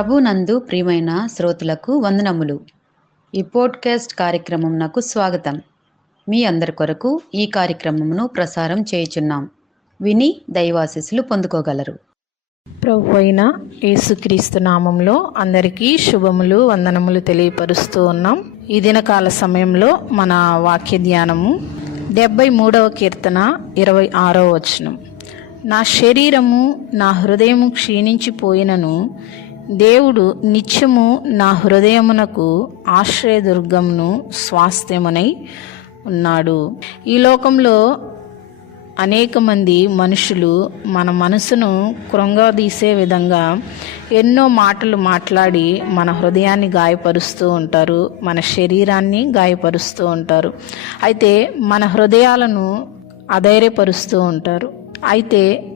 ప్రభునందు ప్రియమైన శ్రోతలకు వందనములు. ఈ పోడ్కాస్ట్ కార్యక్రమం నాకు స్వాగతం. మీ అందరి కొరకు ఈ కార్యక్రమమును ప్రసారం చేయుచున్నాం. విని దైవాశీస్సులు పొందుకోగలరు. ప్రభు అయిన యేసుక్రీస్తు నామంలో అందరికీ శుభములు వందనములు తెలియపరుస్తూ ఉన్నాం. ఈ దినకాల సమయంలో మన వాక్య ధ్యానము డెబ్బై మూడవ కీర్తన ఇరవై ఆరవ వచనం. నా శరీరము నా హృదయము క్షీణించిపోయినను దేవుడు నిత్యము నా హృదయమునకు ఆశ్రయదుర్గమును స్వాస్థ్యమునై ఉన్నాడు. ఈ లోకంలో అనేక మంది మనుషులు మన మనసును కృంగదీసే విధంగా ఎన్నో మాటలు మాట్లాడి మన హృదయాన్ని గాయపరుస్తూ ఉంటారు మన శరీరాన్ని గాయపరుస్తూ ఉంటారు. అయితే మన హృదయాలను అధైర్యపరుస్తూ ఉంటారు. అయితే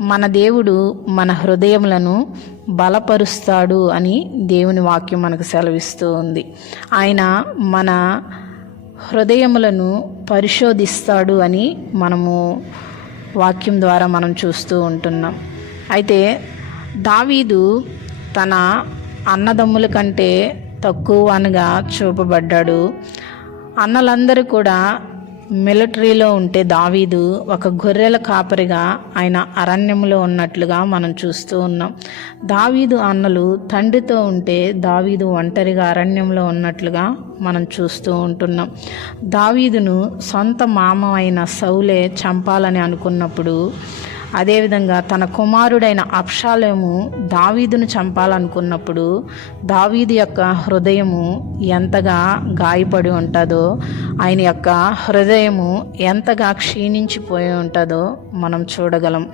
మన దేవుడు మన హృదయములను బలపరుస్తాడు అని దేవుని వాక్యం మనకు సెలవిస్తూ ఉంది. ఆయన మన హృదయములను పరిశోధిస్తాడు అని మనము వాక్యం ద్వారా మనం చూస్తూ ఉంటున్నాం. అయితే దావీదు తన అన్నదమ్ముల కంటే తక్కువ అనగా చూపబడ్డాడు. అన్నలందరూ కూడా మిలిటరీలో ఉంటే దావీదు ఒక గొర్రెల కాపరిగా ఆయన అరణ్యంలో ఉన్నట్లుగా మనం చూస్తూ ఉన్నాం. దావీదు అన్నలు తండ్రితో ఉంటే దావీదు ఒంటరిగా అరణ్యంలో ఉన్నట్లుగా మనం చూస్తూ ఉంటున్నాం. దావీదును సొంత మామ అయిన సౌలే చంపాలని అనుకున్నప్పుడు అదేవిధంగా తన కుమారుడైన అప్షాలేము దావీదును చంపాలనుకున్నప్పుడు దావీదు యొక్క హృదయము ఎంతగా గాయపడి ఉంటుందో ఆయన యొక్క హృదయము ఎంతగా క్షీణించిపోయి ఉంటుందో మనం చూడగలం.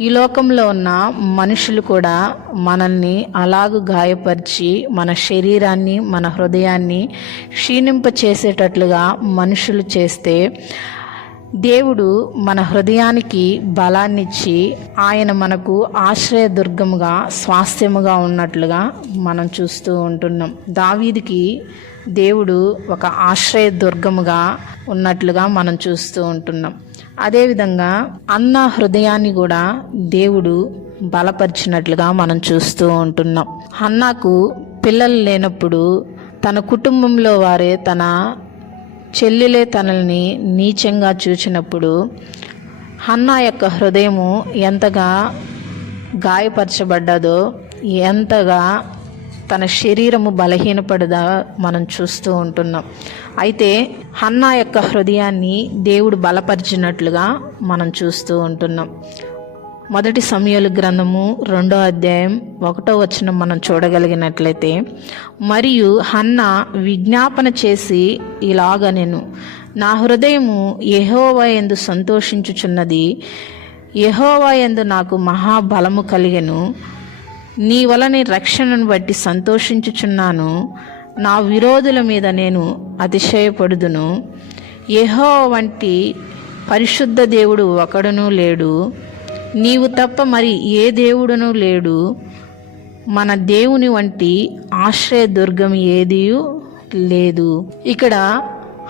ఈ లోకంలో ఉన్న మనుషులు కూడా మనల్ని అలాగూ గాయపరిచి మన శరీరాన్ని మన హృదయాన్ని క్షీణింప చేసేటట్లుగా మనుషులు చేస్తే దేవుడు మన హృదయానికి బలాన్నిచ్చి ఆయన మనకు ఆశ్రయదుర్గముగా స్వాస్థ్యముగా ఉన్నట్లుగా మనం చూస్తూ ఉంటున్నాం. దావీదికి దేవుడు ఒక ఆశ్రయదుర్గముగా ఉన్నట్లుగా మనం చూస్తూ ఉంటున్నాం. అదేవిధంగా అన్న హృదయాన్ని కూడా దేవుడు బలపరిచినట్లుగా మనం చూస్తూ ఉంటున్నాం. అన్నకు పిల్లలు లేనప్పుడు తన కుటుంబంలో వారే తన చెల్లెలే తనల్ని నీచంగా చూచినప్పుడు హన్నా యొక్క హృదయము ఎంతగా గాయపరచబడ్డదో ఎంతగా తన శరీరము బలహీనపడదా మనం చూస్తూ ఉంటున్నాం. అయితే హన్నా యొక్క హృదయాన్ని దేవుడు బలపరిచినట్లుగా మనం చూస్తూ ఉంటున్నాం. మొదటి సమయాలు గ్రంథము రెండో అధ్యాయం ఒకటో వచనం మనం చూడగలిగినట్లయితే మరియు హన్న విజ్ఞాపన చేసి ఇలాగ నేను నా హృదయము యహోవా ఎందు సంతోషించుచున్నది యహోవా ఎందు నాకు మహాబలము కలిగెను. నీ వలని రక్షణను బట్టి సంతోషించుచున్నాను. నా విరోధుల మీద నేను అతిశయపడుదును. యహో వంటి పరిశుద్ధ దేవుడు ఒకడునూ లేడు. నీవు తప్ప మరి ఏ దేవుడను లేడు. మన దేవుని వంటి ఆశ్రయదుర్గం ఏది లేదు. ఇక్కడ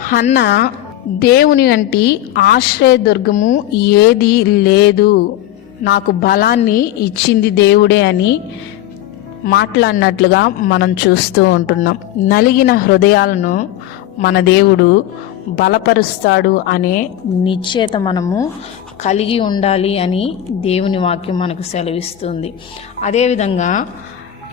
హన్న దేవుని వంటి ఆశ్రయదుర్గము ఏది లేదు. నాకు బలాన్ని ఇచ్చింది దేవుడే అని మాట్లాడినట్లుగా మనం చూస్తూ ఉంటున్నాం. నలిగిన హృదయాలను మన దేవుడు బలపరుస్తాడు అనే నిశ్చేత మనము కలిగి ఉండాలి అని దేవుని వాక్యం మనకు సెలవిస్తుంది. అదేవిధంగా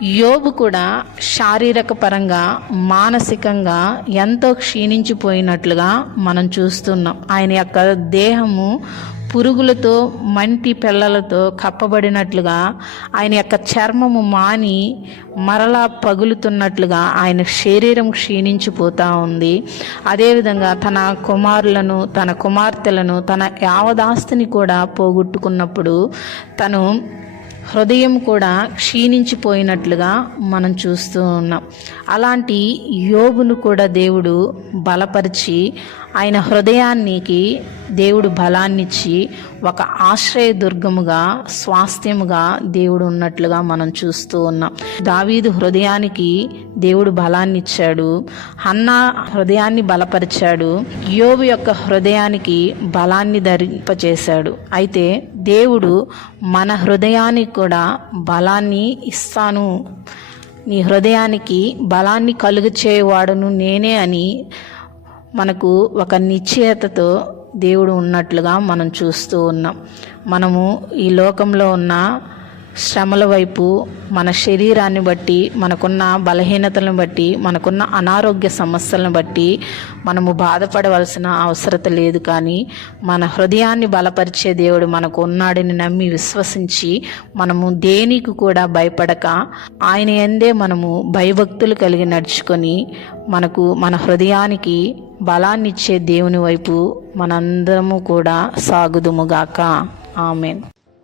యోబు కూడా శారీరక పరంగా మానసికంగా ఎంతో క్షీణించిపోయినట్లుగా మనం చూస్తున్నాం. ఆయన యొక్క దేహము పురుగులతో మంటి పిల్లలతో కప్పబడినట్లుగా ఆయన యొక్క చర్మము మాని మరలా పగులుతున్నట్లుగా ఆయన శరీరం క్షీణించిపోతూ ఉంది. అదేవిధంగా తన కుమారులను తన కుమార్తెలను తన యావదాస్తిని కూడా పోగొట్టుకున్నప్పుడు తను హృదయం కూడా క్షీణించిపోయినట్లుగా మనం చూస్తూ ఉన్నాం. అలాంటి యోగును కూడా దేవుడు బలపరిచి ఆయన హృదయానికి దేవుడు బలాన్నిచ్చి ఒక ఆశ్రయదుర్గముగా స్వాస్థ్యముగా దేవుడు ఉన్నట్లుగా మనం చూస్తూ ఉన్నాం. దావీదు హృదయానికి దేవుడు బలాన్నిచ్చాడు. అన్న హృదయాన్ని బలపరిచాడు. యోబు యొక్క హృదయానికి బలాన్ని ధరింపచేశాడు అయితే దేవుడు మన హృదయానికి కూడా బలాన్ని ఇస్తాను. నీ హృదయానికి బలాన్ని కలుగు చేయవాడును నేనే అని మనకు ఒక నిశ్చయతతో దేవుడు ఉన్నట్లుగా మనం చూస్తూ ఉన్నాం. మనము ఈ లోకంలో ఉన్న శ్రమల వైపు మన శరీరాన్ని బట్టి మనకున్న బలహీనతలను బట్టి మనకున్న అనారోగ్య సమస్యలను బట్టి మనము బాధపడవలసిన అవసరత లేదు కానీ మన హృదయాన్ని బలపరిచే దేవుడు మనకు ఉన్నాడని నమ్మి విశ్వసించి మనము దేనికి కూడా భయపడక ఆయన ఎందే మనము భయభక్తులు కలిగి నడుచుకొని మనకు మన హృదయానికి బలాన్నిచ్చే దేవుని వైపు మనందరము కూడా సాగుదుముగాక ఆమెన్.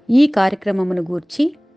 ఈ కార్యక్రమమును గూర్చి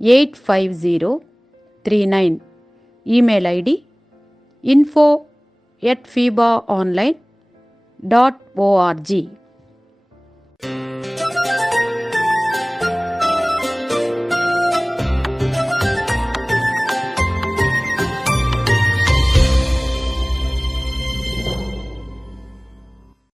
eight five zero three nine email ID info at FIBA online dot O R G